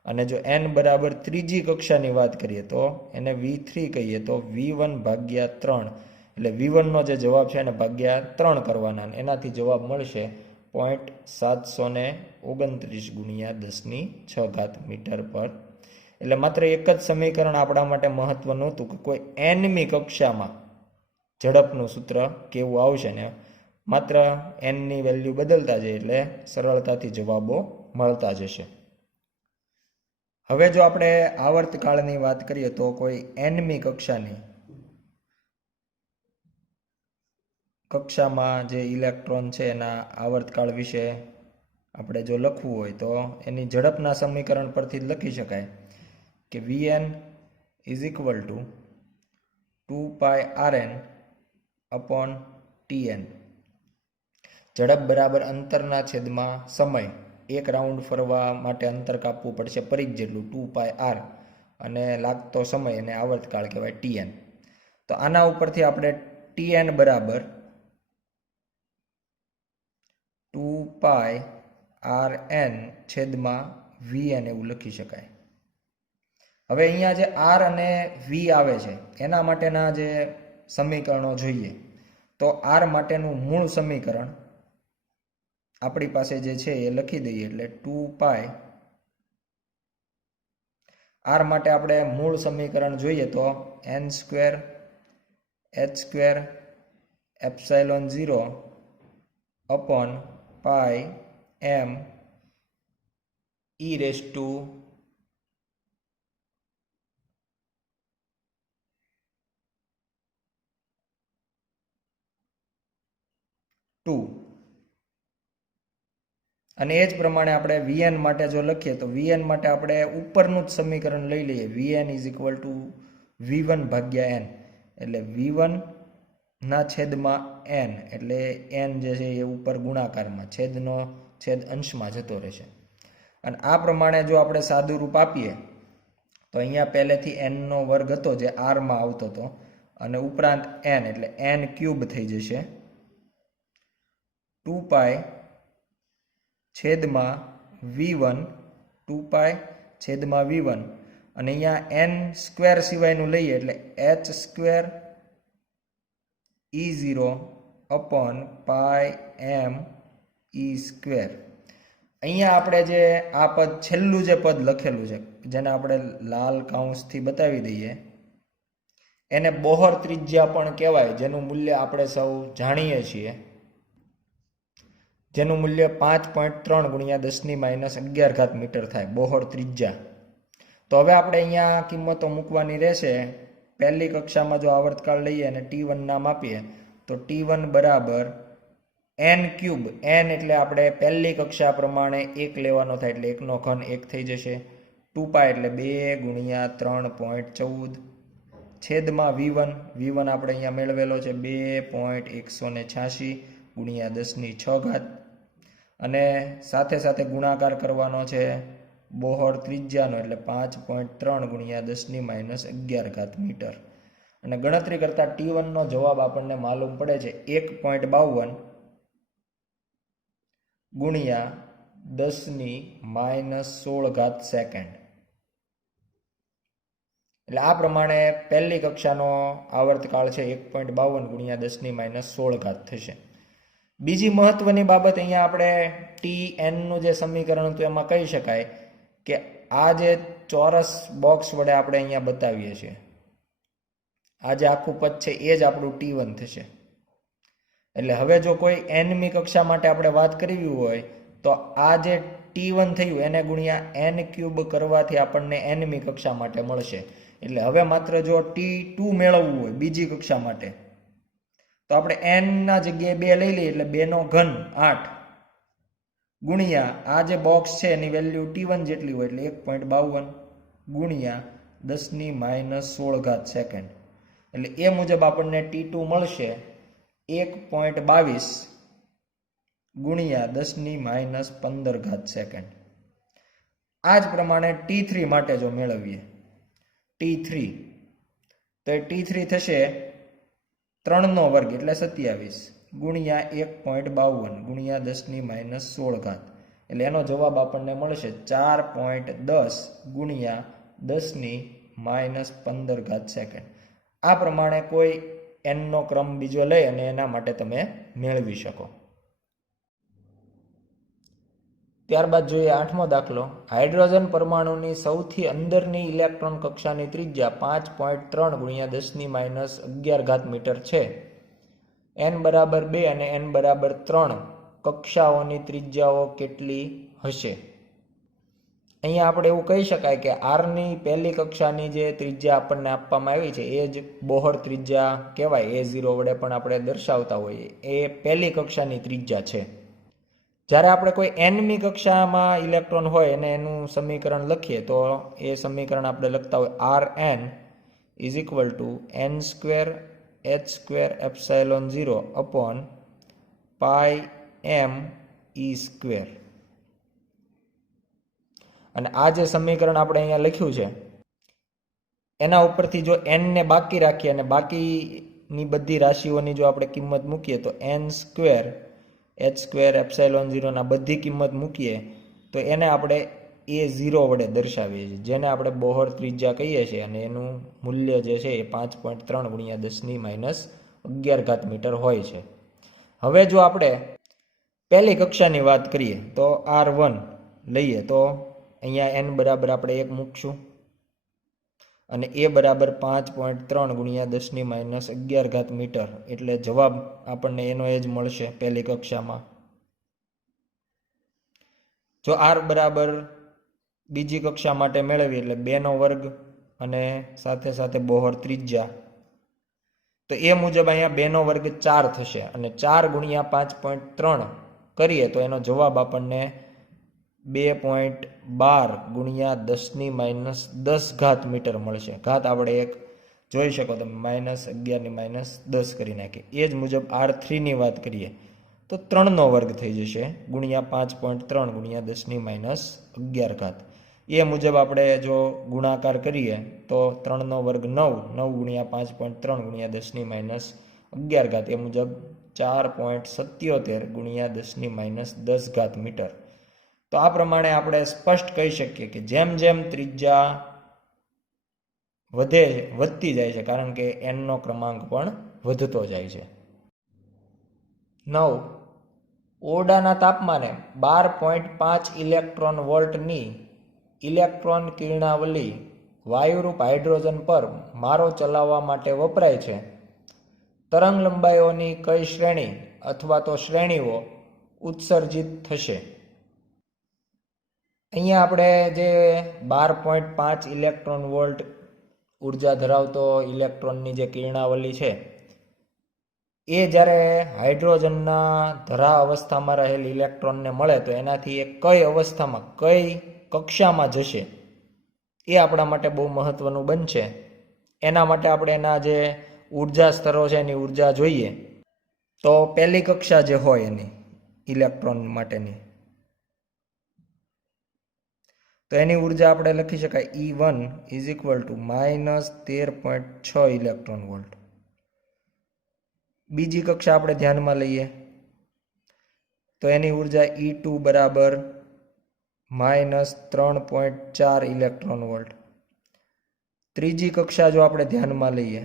અને જો n બરાબર ત્રીજી કક્ષાની વાત કરીએ તો એને v3 કહીએ તો v1/3, એટલે v1 નો જે જવાબ છે એને ભાગ્યા 3 કરવાના, એનાથી જવાબ મળશે 0.729 × 10⁶ મીટર પર. એટલે માત્ર એક જ સમીકરણ આપણા માટે મહત્વનું હતું કે કોઈ nમી કક્ષામાં ઝડપનું સૂત્ર કેવું આવશે, ને માત્ર n ની વેલ્યુ બદલતા જાય એટલે સરળતાથી જવાબો મળતા જશે. હવે જો આપણે આવર્તકાળની વાત કરીએ તો કોઈ nમી કક્ષામાં જે ઇલેક્ટ્રોન છે એના આવર્તકાળ વિશે આપણે જો લખવું હોય તો એની ઝડપના સમીકરણ પરથી જ લખી શકાય કે vn = 2πrn/Tn. ઝડપ બરાબર અંતરના છેદમાં સમય. એક રાઉન્ડ ફરવા માટે અંતર કાપવું પડશે પરિઘ જેટલું 2πr, અને લાગતો સમય અને આવર્તકાળ કહેવાય TN. તો આના ઉપરથી આપણે TN બરાબર 2π/RN છેદમાં VN એવું લખી શકાય. હવે અહીંયા જે R અને V આવે છે એના માટેના જે સમીકરણો જોઈએ, તો R માટેનું મૂળ સમીકરણ આપણી પાસે જે છે એ લખી દઈએ. એટલે 2π R માટે આપણે મૂળ સમીકરણ જોઈએ તો n² h² ε0 upon પાઈ m e⁻². અને એ જ પ્રમાણે આપણે Vn માટે જો લખીએ તો Vn માટે આપણે ઉપરનું જ સમીકરણ લઈ લઈએ. Vn = V1/n. એટલે V1 ના છેદમાં n, એટલે n જે છે એ ઉપર ગુણાકારમાં છેદનો છેદ અંશમાં જતો રહેશે. અને આ પ્રમાણે જો આપણે સાદું રૂપ આપીએ તો અહીંયા પહેલેથી n નો વર્ગ હતો જે r માં આવતો હતો, અને ઉપરાંત n એટલે n³ થઈ જશે 2π છેદમાં V1 2π છેદમાં V1. અને અહીંયા n² સિવાયનું લઈએ એટલે h² e⁻² upon πm e². અહીંયા આપણે જે આ પદ છેલ્લું જે પદ લખેલું છે જેને આપણે લાલ કૌંસથી બતાવી દઈએ, એને બોહર ત્રિજ્યા પણ કહેવાય, જેનું મૂલ્ય આપણે સૌ જાણીએ છીએ, જેનું મૂલ્ય 5.3 × 10⁻11 મીટર થાય, બોહર ત્રિજ્યા. તો હવે આપણે અહીંયા કિંમતો મૂકવાની રહેશે. પહેલી કક્ષામાં જો આવર્તકાળ લઈએ અને T1 નામ આપીએ તો T1 બરાબર n³ n એટલે આપણે પહેલી કક્ષા પ્રમાણે 1 લેવાનો થાય, એટલે 1 નો ઘન 1 થઈ જશે. 2π એટલે 2 × 3.14 છેદમાં V1 આપણે અહીંયા મેળવેલો છે 2.186 × 10⁻6. અને સાથે સાથે ગુણાકાર કરવાનો છે બોહર ત્રિજ્યાનો, એટલે 5.3 × 10⁻11 મીટર. અને ગણતરી કરતા T1 નો જવાબ આપણને માલુમ પડે છે 1.52 × 10⁻16 સેકન્ડ. એટલે આ પ્રમાણે પહેલી કક્ષાનો આવર્તકાળ છે 1.52 × 10⁻16 થશે. બીજી મહત્વની બાબત અહીંયા આપણે Tn નું જે સમીકરણ હતું એમાં કહી શકાય કે આ જે ચોરસ બોક્સ વડે આપણે અહીંયા બતાવીએ છીએ, આ જે આખું પદ છે એ જ આપણું T1 થશે. એટલે હવે જો કોઈ nમી કક્ષા માટે આપણે વાત કરવી હોય તો આ જે T1 થયું એને ગુણ્યા n³ કરવાથી આપણને nમી કક્ષા માટે મળશે. એટલે હવે માત્ર જો T2 મેળવવું હોય બીજી કક્ષા માટે તો આપણે n ના જગ્યાએ 2 લઈ લઈએ, એટલે 2 નો ઘન 8 ગુણ્યા આ જે બોક્સ છે એની વેલ્યુ T1 જેટલી હોય, એટલે 1.52 × 10⁻16 સેકન્ડ. એટલે એ મુજબ આપણને T2 મળશે 1.22 × 10⁻15 સેકન્ડ. આ જ પ્રમાણે T3 માટે જો મેળવીએ T3 તો T3 થશે 3 નો વર્ગ એટલે 27 ગુણ્યા 1.52 × 10⁻16. એટલે એનો જવાબ આપણને મળશે 4.10 × 10⁻15 સેકન્ડ. આ પ્રમાણે કોઈ n નો ક્રમ બીજો લઈ અને એના માટે તમે મેળવી શકો. ત્યારબાદ જોઈએ 8મો દાખલો. હાઇડ્રોજન પરમાણુની સૌથી અંદરની ઇલેક્ટ્રોન કક્ષાની ત્રિજ્યા 5.3 × 10⁻11 મીટર છે. n બરાબર 2 અને n બરાબર 3 કક્ષાઓની ત્રિજ્યાઓ કેટલી હશે? અહીંયા આપણે એવું કહી શકાય કે આરની પહેલી કક્ષાની જે ત્રિજ્યા આપણને આપવામાં આવી છે એ જ બોહર ત્રિજ્યા કહેવાય. A0 વડે પણ આપણે દર્શાવતા હોઈએ, એ પહેલી કક્ષાની ત્રિજ્યા છે. જ્યારે આપણે કોઈ nમી કક્ષામાં ઇલેક્ટ્રોન હોય અને એનું સમીકરણ લખીએ તો એ સમીકરણ આપણે લખતા હોય Rn = n²h²ε0 upon πm e². અને આ જે સમીકરણ આપણે અહીંયા લખ્યું છે એના ઉપરથી જો n ને બાકી રાખીએ અને બાકીની બધી રાશિઓની જો આપણે કિંમત મૂકીએ તો n સ્ક્વેર h² એપ્સાઇલોન 0 ના બધી કિંમત મૂકીએ તો એને આપણે a0 વડે દર્શાવીએ છીએ, જેને આપણે બોહર ત્રિજ્યા કહીએ છીએ, અને એનું મૂલ્ય જે છે એ 5.3 ગુણ્યા 10⁻11 મીટર હોય છે. હવે જો આપણે પહેલી કક્ષાની વાત કરીએ તો R1 લઈએ તો અહીંયા n બરાબર આપણે 1 મૂકશું અને a બરાબર 5.3 ગુણ્યા 10⁻11 મીટર, એટલે જવાબ આપણને એનો એ જ મળશે પહેલી કક્ષામાં. જો r બરાબર બીજી કક્ષા માટે મેળવીએ એટલે 2 વર્ગ અને સાથે સાથે બોહર ત્રિજ્યા, તો એ મુજબ અહીંયા 2 વર્ગ 4 થશે અને 4 ગુણ્યા 5.3 કરીએ તો એનો જવાબ આપણને 2.12 ગુણ્યા 10⁻10 મીટર મળશે. ઘાત આપણે એક જોઈ શકો તમે -11⁻10 કરી નાખીએ. એ જ મુજબ R3 ની વાત કરીએ તો 3 વર્ગ થઈ જશે ગુણ્યા 5.3 ગુણ્યા 10⁻11. એ મુજબ આપણે જો ગુણાકાર કરીએ તો 3 વર્ગ 9 ગુણ્યા 5.3 ગુણ્યા 10⁻11, એ મુજબ 4.77 ગુણ્યા 10⁻10 મીટર. તો આ પ્રમાણે આપણે સ્પષ્ટ કહી શકીએ કે જેમ જેમ ત્રિજ્યા વધતી જાય છે, કારણ કે n નો ક્રમાંક પણ વધતો જાય છે. 9. ઓરડાના તાપમાને 12.5 ઇલેક્ટ્રોન વોલ્ટની ઇલેક્ટ્રોન કિરણાવલી વાયુરૂપ હાઇડ્રોજન પર મારો ચલાવવા માટે વપરાય છે. તરંગ લંબાઈઓની કઈ શ્રેણી અથવા તો શ્રેણીઓ ઉત્સર્જિત થશે? અહીંયા આપણે જે 12.5 ઇલેક્ટ્રોન વોલ્ટ ઉર્જા ધરાવતો ઇલેક્ટ્રોનની જે કિરણાવલી છે, એ જ્યારે હાઇડ્રોજનના ધરા અવસ્થામાં રહેલ ઇલેક્ટ્રોનને મળે તો એનાથી એ કઈ અવસ્થામાં કઈ કક્ષામાં જશે એ આપણા માટે બહુ મહત્વનું બનશે. એના માટે આપણે એના જે ઉર્જા સ્તરો છે એની ઉર્જા જોઈએ તો પહેલી કક્ષા જે હોય એની ઇલેક્ટ્રોન માટેની, તો એની ઉર્જા આપણે લખી શકાય E1 is equal two -13.6 electron volt. બીજી કક્ષા આપણે ધ્યાનમાં લઈએ તો એની ઉર્જા E2 બરાબર -3.4 ઇલેક્ટ્રોન વોલ્ટ. ત્રીજી કક્ષા જો આપણે ધ્યાનમાં લઈએ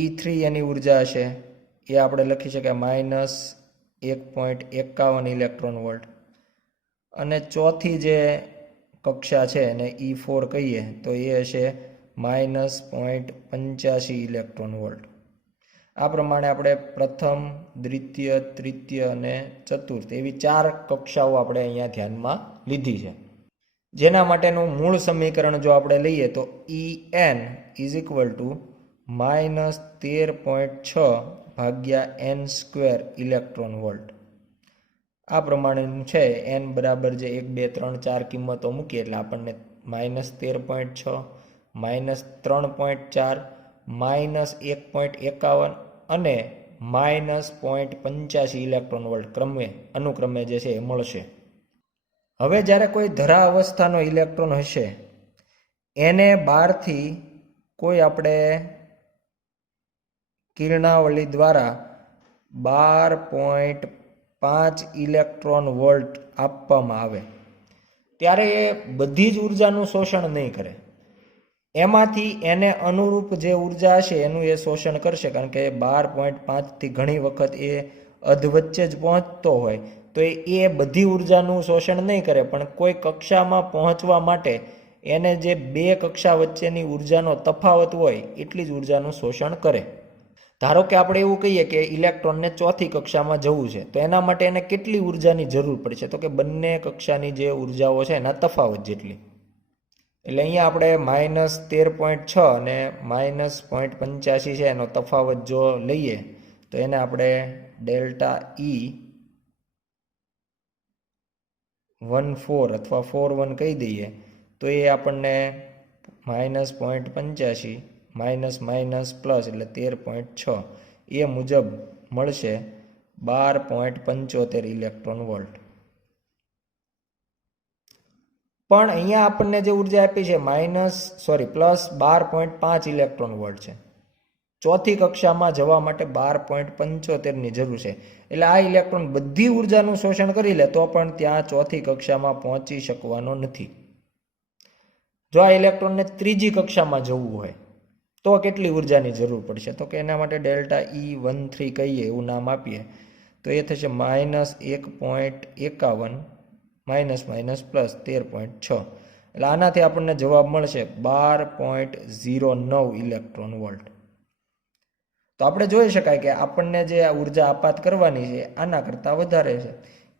E3 એની ઉર્જા હશે, એ આપણે લખી શકાય -1.51 ઇલેક્ટ્રોન વોલ્ટ. અને ચોથી જે કક્ષા છે એને E4 કહીએ તો એ હશે -0.85 ઇલેક્ટ્રોન વોલ્ટ. આ પ્રમાણે આપણે પ્રથમ, દ્વિતીય, તૃતીય અને ચતુર્થ એવી 4 કક્ષાઓ આપણે અહીંયા ધ્યાનમાં લીધી છે. જેના માટેનું મૂળ સમીકરણ જો આપણે લઈએ તો En ઇઝ ઇક્વલ ટુ -13.6 ભાગ્યા n² ઇલેક્ટ્રોન વોલ્ટ. આ પ્રમાણેનું છે. n બરાબર જે 1, 2, 3, 4 કિંમતો મૂકીએ એટલે આપણને -13.6, -3.4, -1.51 અને -0.85 ઇલેક્ટ્રોન વોલ્ટ અનુક્રમે જે છે એ મળશે. હવે જ્યારે કોઈ ધરા અવસ્થાનો ઇલેક્ટ્રોન હશે એને બહારથી કોઈ આપણે કિરણાવલી દ્વારા 12.5 ઇલેક્ટ્રોન વોલ્ટ આપવામાં આવે ત્યારે એ બધી જ ઉર્જાનું શોષણ નહીં કરે. એમાંથી એને અનુરૂપ જે ઉર્જા હશે એનું એ શોષણ કરશે, કારણ કે 12.5થી ઘણી વખત એ અધવચ્ચે જ પહોંચતો હોય તો એ બધી ઉર્જાનું શોષણ નહીં કરે, પણ કોઈ કક્ષામાં પહોંચવા માટે એને જે 2 કક્ષા વચ્ચેની ઉર્જાનો તફાવત હોય એટલી જ ઉર્જાનું શોષણ કરે. ધારો કે આપણે એવું કહીએ કે ઇલેક્ટ્રોનને ચોથી કક્ષામાં જવું છે, તો એના માટે એને કેટલી ઉર્જાની જરૂર પડશે? તો કે બંને કક્ષાની જે ઉર્જાઓ છે એના તફાવત જેટલી. એટલે અહીંયા આપણે -13.6 અને -0.85 છે એનો તફાવત જો લઈએ તો એને આપણે ΔE14 અથવા 41 કહી દઈએ તો એ આપણને -0.85 પ્લસ એટલે 13.6 એ મુજબ મળશે 12.75 ઇલેક્ટ્રોન વોલ્ટ. પણ અહીંયા આપણને જે ઉર્જા આપી છે +12.5 ઇલેક્ટ્રોન વોલ્ટ છે. ચોથી કક્ષામાં જવા માટે 12.75ની જરૂર છે. એટલે આ ઇલેક્ટ્રોન બધી ઉર્જાનું શોષણ કરી લે તો પણ ત્યાં ચોથી કક્ષામાં પહોંચી શકવાનો નથી. જો આ ઇલેક્ટ્રોનને ત્રીજી કક્ષામાં જવું હોય તો કેટલી ઉર્જાની જરૂર પડશે? તો કે એના માટે ΔE13 કહીએ, એવું નામ આપીએ, તો એ થશે -1.51 ++13.6. એટલે આનાથી આપણને જવાબ મળશે 12.09 ઇલેક્ટ્રોન વોલ્ટ. તો આપણે જોઈ શકાય કે આપણને જે આ ઉર્જા આપાત કરવાની છે આના કરતાં વધારે છે.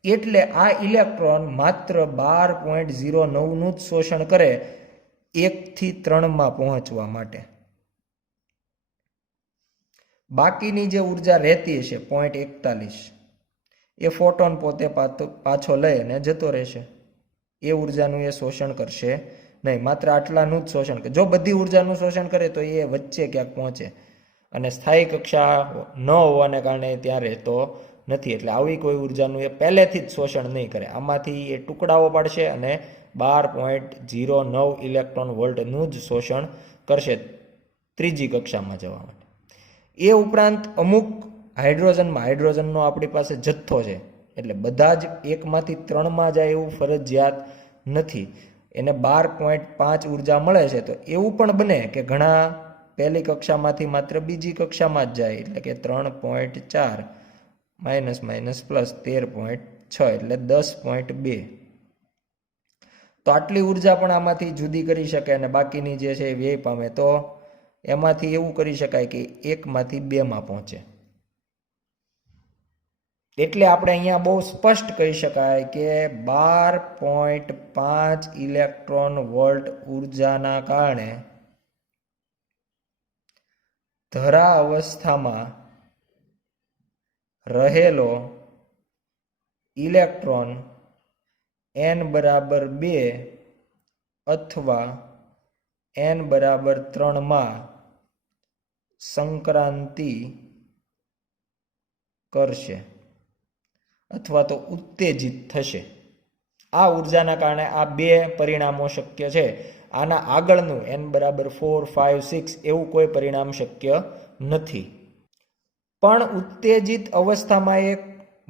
એટલે આ ઇલેક્ટ્રોન માત્ર 12.09નું જ શોષણ કરે 1 થી 3માં પહોંચવા માટે. બાકીની જે ઉર્જા રહેતી હશે 0.41 એ ફોટોન પોતે પાછો લઈ અને જતો રહેશે. એ ઉર્જાનું એ શોષણ કરશે નહીં, માત્ર આટલાનું જ શોષણ કરે. જો બધી ઉર્જાનું શોષણ કરે તો એ વચ્ચે ક્યાંક પહોંચે અને સ્થાયી કક્ષા ન હોવાને કારણે ત્યાં રહેતો નથી. એટલે આવી કોઈ ઉર્જાનું એ પહેલેથી જ શોષણ નહીં કરે. આમાંથી એ ટુકડાઓ પાડશે અને 12.09 ઇલેક્ટ્રોન વોલ્ટનું જ શોષણ કરશે ત્રીજી કક્ષામાં જવા માટે. એ ઉપરાંત અમુક હાઇડ્રોજનનો આપણી પાસે જથ્થો છે, એટલે બધા જ 1 થી 3માં જાય એવું ફરજિયાત નથી. એને 12.5 ઉર્જા મળે છે તો એવું પણ બને કે ઘણા પહેલી કક્ષામાંથી માત્ર બીજી કક્ષામાં જ જાય, એટલે કે 3.4 ±+13.6 એટલે 10.2. તો આટલી ઉર્જા પણ આમાંથી જુદી કરી શકે અને બાકીની જે છે એ વ્યય પામે. તો એમાંથી એવું કરી શકાય કે 1 થી 2માં પહોંચે. એટલે આપણે અહીંયા બહુ સ્પષ્ટ કહી શકાય કે 12.5 ઇલેક્ટ્રોન વોલ્ટ ઉર્જાના કારણે ધરા અવસ્થામાં રહેલો ઇલેક્ટ્રોન n=2 અથવા n=3માં સંક્રાંતિ કરશે અથવા તો ઉત્તેજિત થશે. આ ઉર્જાના કારણે આ બે પરિણામો શક્ય છે. આના આગળનું n=4, 5, 6 એવું કોઈ પરિણામ શક્ય નથી. પણ ઉત્તેજિત અવસ્થામાં એક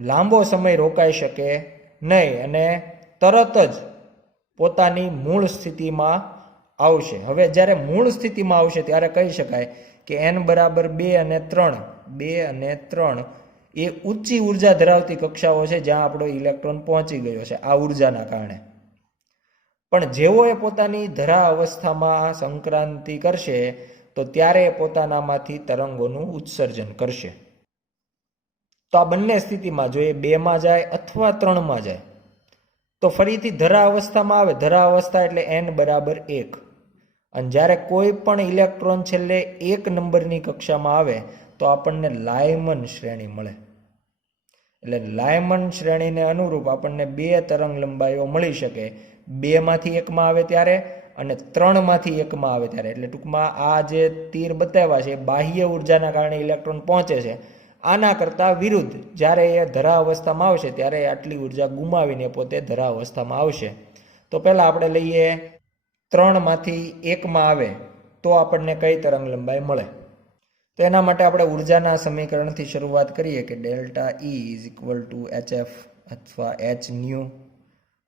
લાંબો સમય રોકાઈ શકે નહીં અને તરત જ પોતાની મૂળ સ્થિતિમાં આવશે. હવે જ્યારે મૂળ સ્થિતિમાં આવશે ત્યારે કહી શકાય કે n=2 અને 3 એ ઊંચી ઉર્જા ધરાવતી કક્ષાઓ છે જ્યાં આપણો ઇલેક્ટ્રોન પહોંચી ગયો છે આ ઉર્જાના કારણે. પણ જેવો એ પોતાની ધરા અવસ્થામાં સંક્રાંતિ કરશે તો ત્યારે પોતાનામાંથી તરંગોનું ઉત્સર્જન કરશે. તો આ બંને સ્થિતિમાં જો એ 2માં જાય અથવા 3માં જાય તો ફરીથી ધરા અવસ્થામાં આવે. ધરા અવસ્થા એટલે n=1. અને જ્યારે કોઈ પણ ઇલેક્ટ્રોન છેલ્લે 1 નંબરની કક્ષામાં આવે તો આપણને લાયમન શ્રેણી મળે. એટલે લાયમન શ્રેણીને અનુરૂપ આપણને 2 તરંગ લંબાઈઓ મળી શકે. 2માંથી 1માં આવે ત્યારે અને 3માંથી 1માં આવે ત્યારે. એટલે ટૂંકમાં આ જે તીર બતાવ્યા છે બાહ્ય ઉર્જાના કારણે ઇલેક્ટ્રોન પહોંચે છે. આના કરતાં વિરુદ્ધ જ્યારે એ ધરા અવસ્થામાં આવશે ત્યારે આટલી ઉર્જા ગુમાવીને પોતે ધરા અવસ્થામાં આવશે. તો પહેલાં આપણે લઈએ 3માંથી 1માં આવે તો આપણને કઈ તરંગ લંબાઈ મળે. તો એના માટે આપણે ઉર્જાના સમીકરણથી શરૂઆત કરીએ કે ΔE = hf અથવા hν,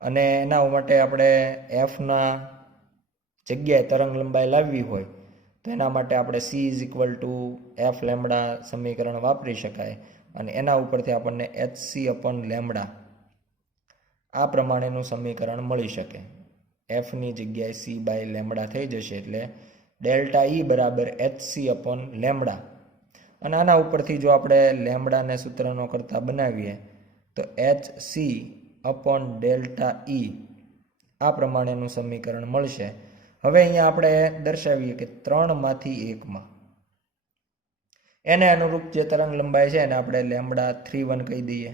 અને એના માટે આપણે એફના જગ્યાએ તરંગ લંબાઈ લાવવી હોય તો એના માટે આપણે c = f લેમ્બડા સમીકરણ વાપરી શકાય અને એના ઉપરથી આપણને hc/λ આ પ્રમાણેનું સમીકરણ મળી શકે. એફની જગ્યાએ c/λ થઈ જશે એટલે ΔE = hc/λ. અને આના ઉપરથી જો આપણે લેમ્બડાને સૂત્રનો કરતા બનાવીએ તો hc/ΔE આ પ્રમાણેનું સમીકરણ મળશે. હવે અહીંયા આપણે દર્શાવીએ કે 3માંથી 1માં એને અનુરૂપ જે તરંગ લંબાઈ છે એને આપણે λ31 કહી દઈએ.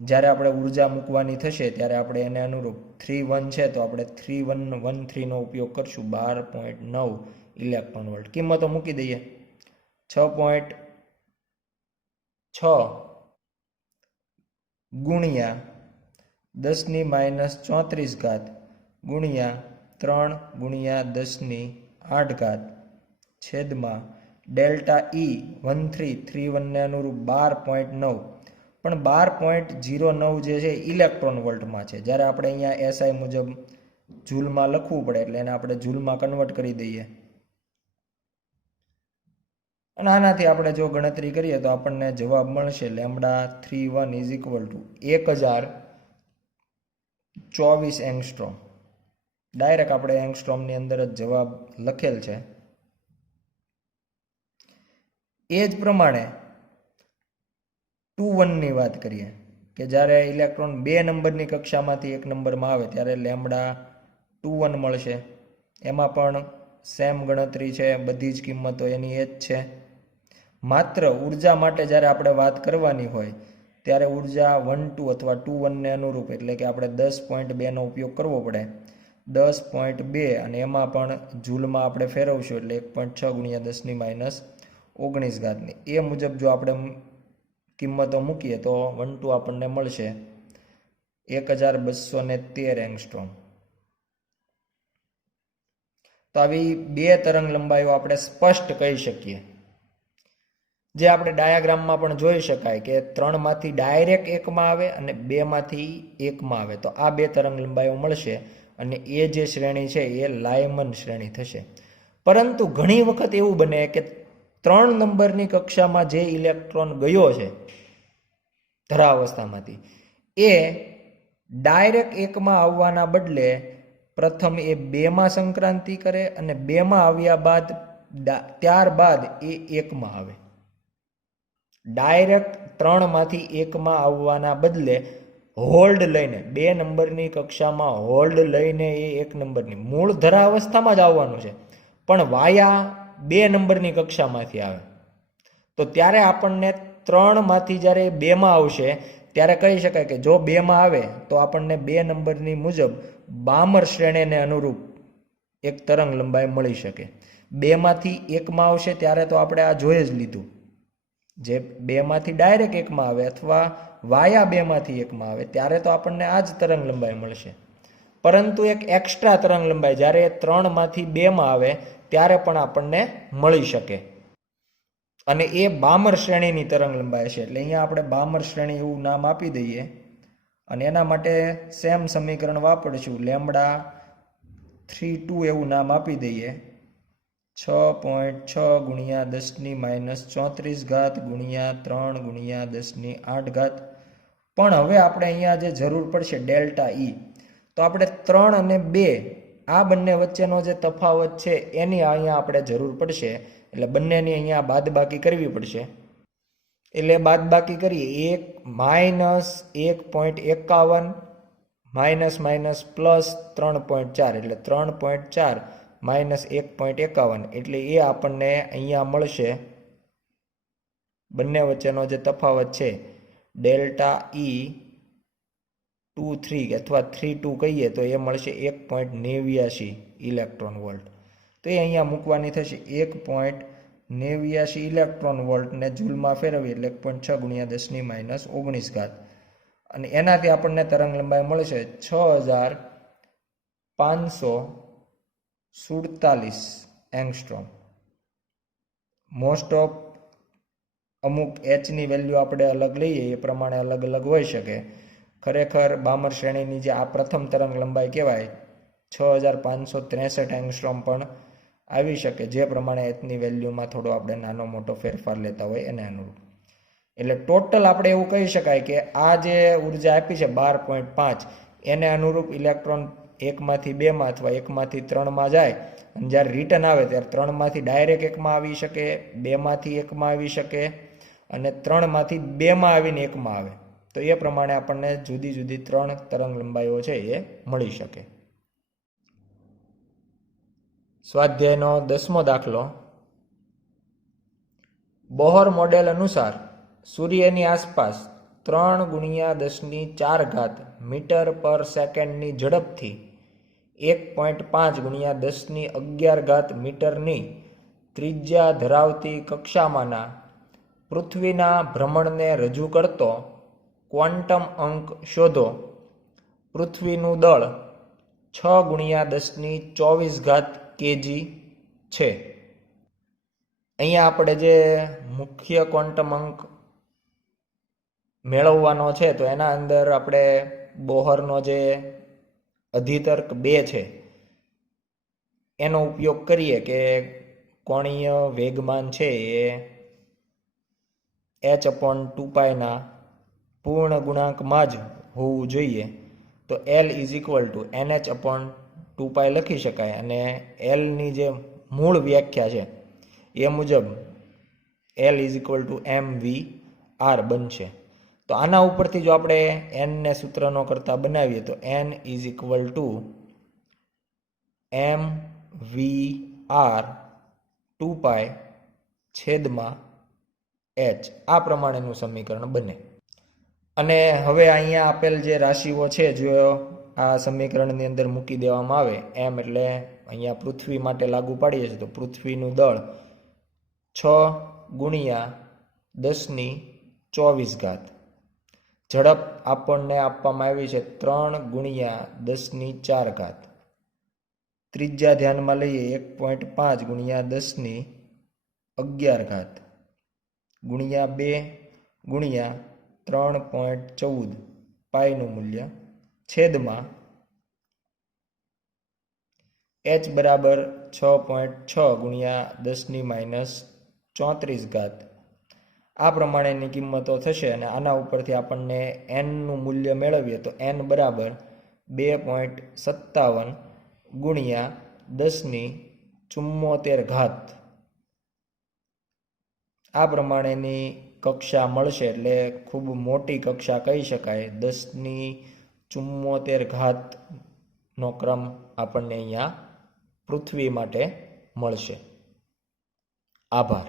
જ્યારે આપણે ઉર્જા મૂકવાની થશે ત્યારે આપણે એને અનુરૂપ 31 છે તો આપણે 3113 નો ઉપયોગ કરશું. 12.9 ઇલેક્ટ્રોન વોલ્ટ કિંમતો મૂકી દઈએ. 6.6 ગુણ્યા 10⁻34 ગુણ્યા 3 ગુણ્યા 10⁸ છેદમાં ડેલ્ટા E 1331 ને અનુરૂપ 12.9, પણ 12.09 જે છે ઇલેક્ટ્રોન વોલ્ટમાં છે. જ્યારે આપણે અહીંયા એસઆઈ મુજબ જૂલમાં લખવું પડે એટલે એને આપણે જૂલમાં કન્વર્ટ કરી દઈએ. અને આનાથી આપણે જો ગણતરી કરીએ તો આપણને જવાબ મળશે λ31 = 1024 એંગસ્ટ્રોમ. ડાયરેક્ટ આપણે એંગસ્ટ્રોમની અંદર જ જવાબ લખેલ છે. એ જ પ્રમાણે 2-1ની વાત કરીએ કે જ્યારે ઇલેક્ટ્રોન 2 નંબરની કક્ષામાંથી 1 નંબરમાં આવે ત્યારે λ21 મળશે. એમાં પણ સેમ ગણતરી છે, બધી જ કિંમતો એની એ જ છે. માત્ર ઉર્જા માટે જ્યારે આપણે વાત કરવાની હોય ત્યારે ઉર્જા 1-2 અથવા 2-1ને અનુરૂપ એટલે કે આપણે 10.2નો ઉપયોગ કરવો પડે. 10.2 અને એમાં પણ જૂલમાં આપણે ફેરવશું એટલે 1.6 ગુણ્યા 10⁻19 એ મુજબ જો આપણે કિંમતો મૂકીએ તો 1-2 આપણને મળશે 1213 એંગસ્ટ્રોમ. તો આવી 2 તરંગ લંબાઈઓ આપણે સ્પષ્ટ કહી શકીએ. જે આપણે ડાયાગ્રામમાં પણ જોઈ શકાય કે 3માંથી ડાયરેક્ટ 1માં આવે અને 2માંથી 1માં આવે. તો આ 2 તરંગ લંબાઈઓ મળશે અને એ જે શ્રેણી છે એ લાયમન શ્રેણી થશે. પરંતુ ઘણી વખત એવું બને કે 3 નંબરની કક્ષામાં જે ઇલેક્ટ્રોન ગયો છે ધરાવસ્થામાંથી એ ડાયરેક્ટ 1માં આવવાના બદલે પ્રથમ એ 2માં સંક્રાંતિ કરે અને 2માં આવ્યા બાદ ત્યારબાદ એ 1માં આવે. ડાયરેક્ટ 3માંથી 1માં આવવાના બદલે હોલ્ડ લઈને 2 નંબરની કક્ષામાં હોલ્ડ લઈને એ 1 નંબરની મૂળ ધરાવસ્થામાં જ આવવાનું છે પણ વાયા 2 નંબરની કક્ષામાંથી આવે. તો ત્યારે આપણને 3માંથી જ્યારે 2માં આવશે ત્યારે કહી શકાય કે જો 2માં આવે તો આપણને 2 નંબરની મુજબ બામર શ્રેણીને અનુરૂપ એક તરંગ લંબાઈ મળી શકે. 2માંથી 1માં આવશે ત્યારે તો આપણે આ જોઈ જ લીધું. જે 2માંથી ડાયરેક્ટ 1માં આવે અથવા વાયા 2માંથી 1માં આવે ત્યારે તો આપણને આ જ તરંગ લંબાઈ મળશે. પરંતુ એક એક્સ્ટ્રા તરંગ લંબાઈ જ્યારે 3માંથી 2માં આવે ત્યારે પણ આપણને મળી શકે અને એ બામર શ્રેણીની તરંગ લંબાઈ છે. એટલે અહીંયા આપણે બામર શ્રેણી એવું નામ આપી દઈએ અને એના માટે સેમ સમીકરણ વાપરીશું. λ32 એવું નામ આપી દઈએ. 6.6 ગુણ્યા 10⁻34 ગુણ્યા 3 ગુણ્યા 10⁸. પણ હવે આપણે અહીંયા જે જરૂર પડશે ડેલ્ટા E, તો આપણે 3 અને 2 આ બંને વચ્ચેનો જે તફાવત છે એની અહીંયા આપણે જરૂર પડશે. એટલે બંનેની અહીંયા બાદબાકી કરવી પડશે. એટલે બાદબાકી કરીએ 1-1.51 +3.4 એટલે 3.4 -1.51 એટલે એ આપણને અહીંયા મળશે. બંને વચ્ચેનો જે તફાવત છે ડેલ્ટા E 23 અથવા 32 કહીએ તો એ મળશે 1.89 ઇલેક્ટ્રોન વોલ્ટ. તો એ અહીંયા મૂકવાની થશે. 1.89 ઇલેક્ટ્રોન વોલ્ટને જૂલમાં ફેરવીએ એટલે 1.6 ગુણ્યા 10⁻19 અને એનાથી આપણને તરંગ લંબાઈ મળશે 6547 એંગસ્ટ્રોમ. મોસ્ટ ઓફ અમુક એચની વેલ્યુ આપણે અલગ લઈએ એ પ્રમાણે અલગ અલગ હોઈ શકે. ખરેખર બામર શ્રેણીની જે આ પ્રથમ તરંગ લંબાઈ કહેવાય 6563 એંગસ્ટ્રોમ પણ આવી શકે, જે પ્રમાણે એચની વેલ્યુમાં થોડો આપણે નાનો મોટો ફેરફાર લેતા હોય એને અનુરૂપ. એટલે ટોટલ આપણે એવું કહી શકાય કે આ જે ઉર્જા આપી છે 12.5 એને અનુરૂપ ઇલેક્ટ્રોન 1માંથી 2માં અથવા 1માંથી 3માં જાય અને જ્યારે રિટર્ન આવે ત્યારે 3માંથી ડાયરેક્ટ 1માં આવી શકે, 2માંથી 1માં આવી શકે અને 3માંથી 2માં આવીને 1માં આવે. તો એ પ્રમાણે આપણને જુદી જુદી 3 તરંગ લંબાઈઓ છે એ મળી શકે. સ્વાધ્યાયનો 10મો દાખલો. બોહર મોડેલ અનુસાર સૂર્યની આસપાસ 3 ગુણ્યા 10⁴ મીટર પર સેકન્ડની ઝડપથી 1.5 ગુણ્યા 10⁻11 મીટરની ત્રિજ્યા ધરાવતી કક્ષામાંના પૃથ્વીના ભ્રમણને રજૂ કરતો ક્વોન્ટમ અંક શોધો. પૃથ્વીનું દળ 6 × 10⁻24 kg છે. અહીંયા આપણે જે મુખ્ય ક્વોન્ટમ અંક મેળવવાનો છે તો એના અંદર આપણે બોહરનો જે અધિતર્ક 2 છે એનો ઉપયોગ કરીએ કે કોણીય વેગમાન છે એ h/2πના પૂર્ણ ગુણાંકમાં જ હોવું જોઈએ. તો L = NH/2π લખી શકાય અને Lની જે મૂળ વ્યાખ્યા છે એ મુજબ L = mv/r બનશે. તો આના ઉપરથી જો આપણે n ને સૂત્રનો કરતા બનાવીએ તો n = mv/r 2π/h આ પ્રમાણેનું સમીકરણ બને. અને હવે અહીંયા આપેલ જે રાશિઓ છે જો આ સમીકરણની અંદર મૂકી દેવામાં આવે એમ એટલે અહીંયા પૃથ્વી માટે લાગુ પાડીએ છીએ તો પૃથ્વીનું દળ 6 × 10⁻²4. ઝડપ આપણને આપવામાં આવી છે 3 × 10⁻4. ત્રિજ્યા ધ્યાનમાં લઈએ 1.5 × 10⁻11 ગુણ્યા 2 × 3.14 પાઈનું મૂલ્ય છેદમાં h બરાબર 6.6 × 10⁻34. આ પ્રમાણેની કિંમતો થશે અને આના ઉપરથી આપણને n નું મૂલ્ય મેળવીએ તો n બરાબર 2.57 × 10⁻74. આ પ્રમાણેની કક્ષા મળશે એટલે ખૂબ મોટી કક્ષા કહી શકાય. 10⁻74 નો ક્રમ આપણને અહીંયા પૃથ્વી માટે મળશે. આભાર.